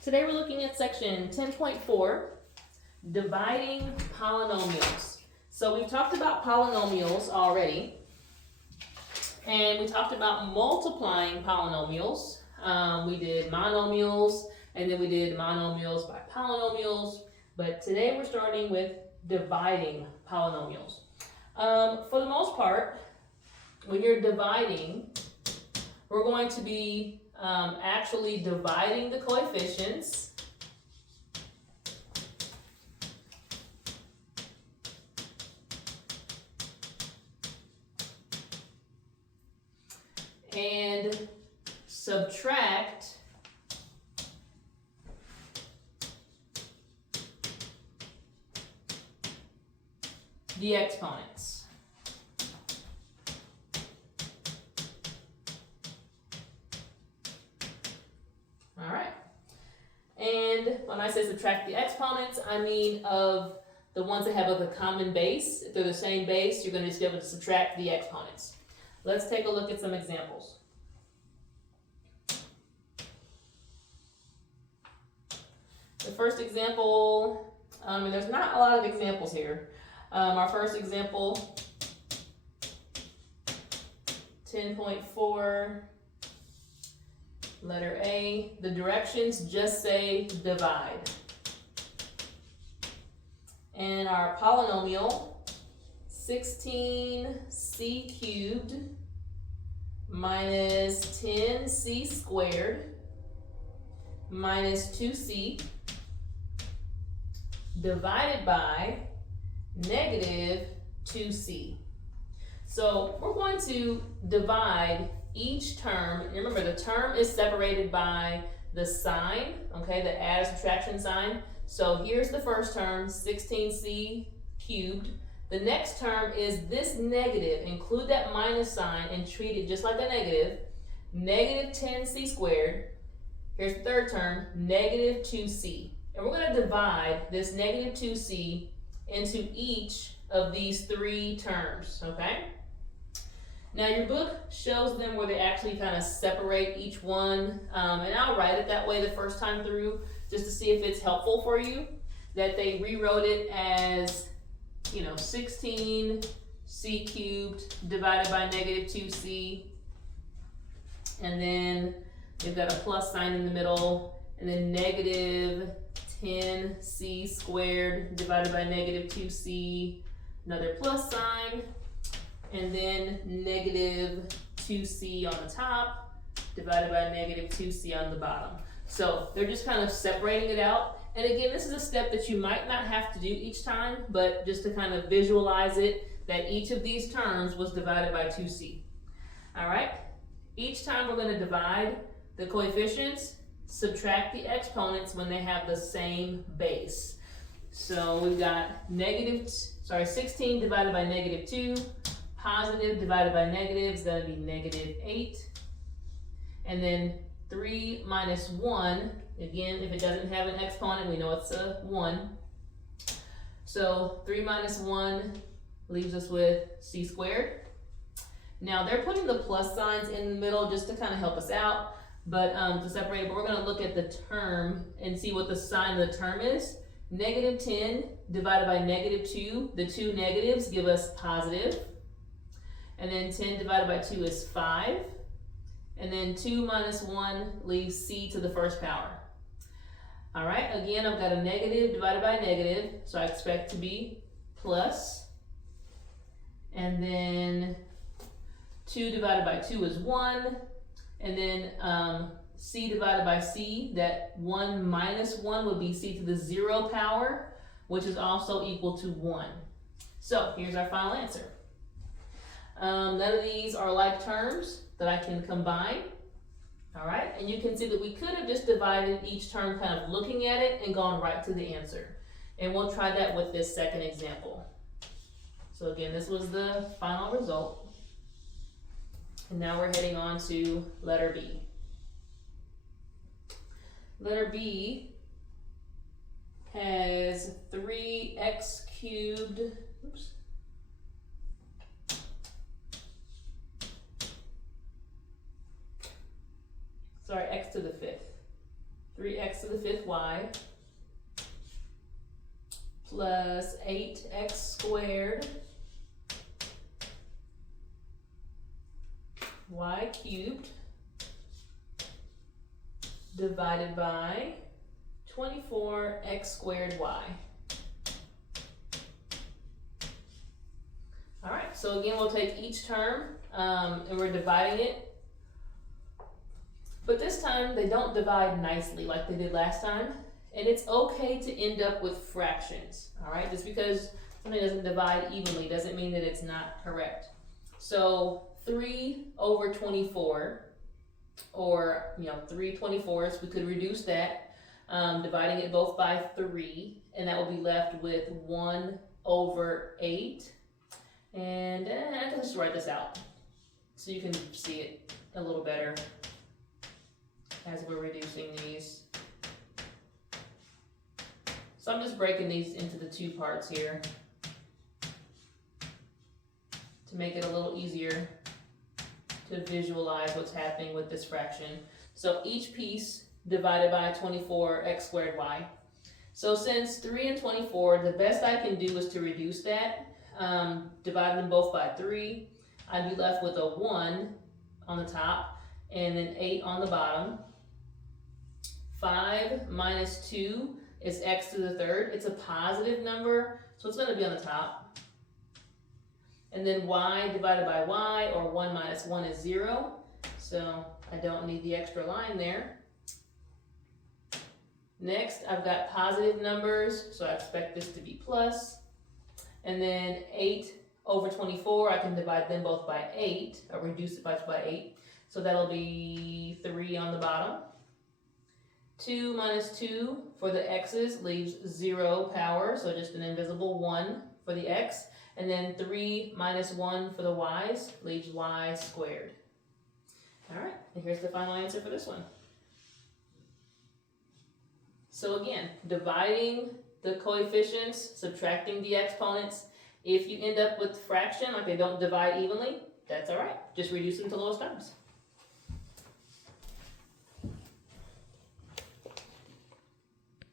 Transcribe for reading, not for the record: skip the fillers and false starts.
Today we're looking at section 10.4, dividing polynomials. So we've talked about polynomials already, and we talked about multiplying polynomials. We did monomials, and then we did monomials by polynomials, but today we're starting with dividing polynomials. For the most part, when you're dividing, we're going to be actually dividing the coefficients and subtract the exponents. All right. And when I say subtract the exponents, I mean of the ones that have a common base. If they're the same base, you're going to just be able to subtract the exponents. Let's take a look at some examples. The first example, and there's not a lot of examples here. Our first example, 10.4, letter A, the directions just say divide. And our polynomial, 16c cubed minus 10c squared minus 2c divided by negative 2c. So we're going to divide each term. Remember, the term is separated by the sign, okay, the add or subtraction sign. So here's the first term, 16c cubed. The next term is this negative. Include that minus sign and treat it just like a negative. Negative 10c squared. Here's the third term, negative 2c. And we're going to divide this negative 2c into each of these three terms, okay? Now your book shows them where they actually kind of separate each one, and I'll write it that way the first time through just to see if it's helpful for you, that they rewrote it as, 16c cubed divided by negative 2c, and then they've got a plus sign in the middle, and then negative 10c squared divided by negative 2c, another plus sign, and then negative 2c on the top divided by negative 2c on the bottom. So they're just kind of separating it out. And again, this is a step that you might not have to do each time, but just to kind of visualize it, that each of these terms was divided by 2c. All right, each time we're going to divide the coefficients, subtract the exponents when they have the same base. So we've got 16 divided by negative 2, positive divided by negative is going to be negative 8. And then 3 minus 1, again, if it doesn't have an exponent, we know it's a 1. So 3 minus 1 leaves us with c squared. Now they're putting the plus signs in the middle just to kind of help us out, but to separate it, but we're going to look at the term and see what the sign of the term is. Negative 10 divided by negative 2, the two negatives give us positive. And then 10 divided by 2 is 5. And then 2 minus 1 leaves c to the first power. All right, again, I've got a negative divided by negative, so I expect to be plus. And then 2 divided by 2 is 1. And then c divided by c, that 1 minus 1 would be c to the 0 power, which is also equal to 1. So here's our final answer. None of these are like terms that I can combine. All right, and you can see that we could have just divided each term kind of looking at it and gone right to the answer. And we'll try that with this second example. So again, this was the final result. And now we're heading on to letter B. Letter B has 3x cubed, x to the fifth. 3x to the 5th y plus 8x squared y cubed divided by 24x squared y. All right, so again, we'll take each term and we're dividing it. But this time, they don't divide nicely like they did last time. And it's okay to end up with fractions, all right? Just because something doesn't divide evenly doesn't mean that it's not correct. So 3 over 24, or 3 24ths, we could reduce that, dividing it both by 3, and that will be left with 1 over 8. And I can just write this out so you can see it a little better as we're reducing these. So I'm just breaking these into the two parts here to make it a little easier to visualize what's happening with this fraction. So each piece divided by 24x squared y. So since 3 and 24, the best I can do is to reduce that. Divide them both by 3. I'd be left with a 1 on the top and then 8 on the bottom. 5 minus 2 is x to the 3rd. It's a positive number, so it's going to be on the top. And then y divided by y, or 1 minus 1 is 0. So I don't need the extra line there. Next, I've got positive numbers, so I expect this to be plus. And then 8 over 24, I can divide them both by 8, or reduce it by 8. So that'll be 3 on the bottom. 2 minus 2 for the x's leaves 0 power, so just an invisible 1 for the x. And then 3 minus 1 for the y's leaves y squared. All right, and here's the final answer for this one. So again, dividing the coefficients, subtracting the exponents. If you end up with fraction, like they don't divide evenly, that's all right. Just reduce them to lowest terms.